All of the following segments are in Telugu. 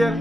కేర్.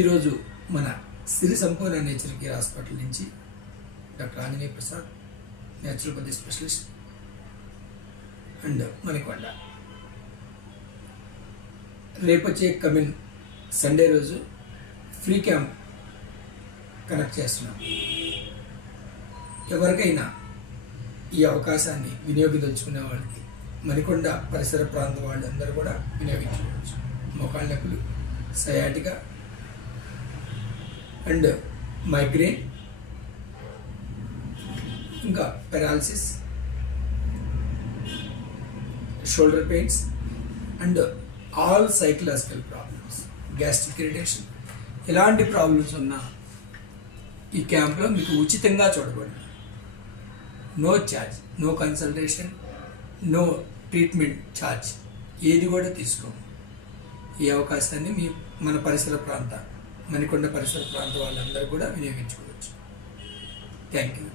ఈరోజు మన Siri Sampoorna nature care hospital నుంచి doctor Anjaneya Prasad, naturopathy specialist and Manikonda. రేపొచ్చే కమింగ్ సండే రోజు ఫ్రీ క్యాంప్ కనెక్ట్ చేస్తున్నాం. ఎవరికైనా ఈ అవకాశాన్ని వినియోగించుకునే వాళ్ళకి మణికొండ పరిసర ప్రాంత వాళ్ళందరూ కూడా వినియోగించుకోవచ్చు. మోకాళ్ళ నొప్పులు, సయాటికా అండ్ మైగ్రేన్, ఇంకా paralysis, shoulder pains and all psychological problems, gastric irritation, ఎలాంటి ప్రాబ్లమ్స్ ఉన్నా ఈ క్యాంప్లో మీకు ఉచితంగా చూడబడింది. No charge, no consultation, no treatment charge, ఏది కూడా తీసుకోము. ఈ అవకాశాన్ని మన పరిసర ప్రాంత మణికొండ పరిసర ప్రాంత వాళ్ళందరూ కూడా వినియోగించుకోవచ్చు. Thank you.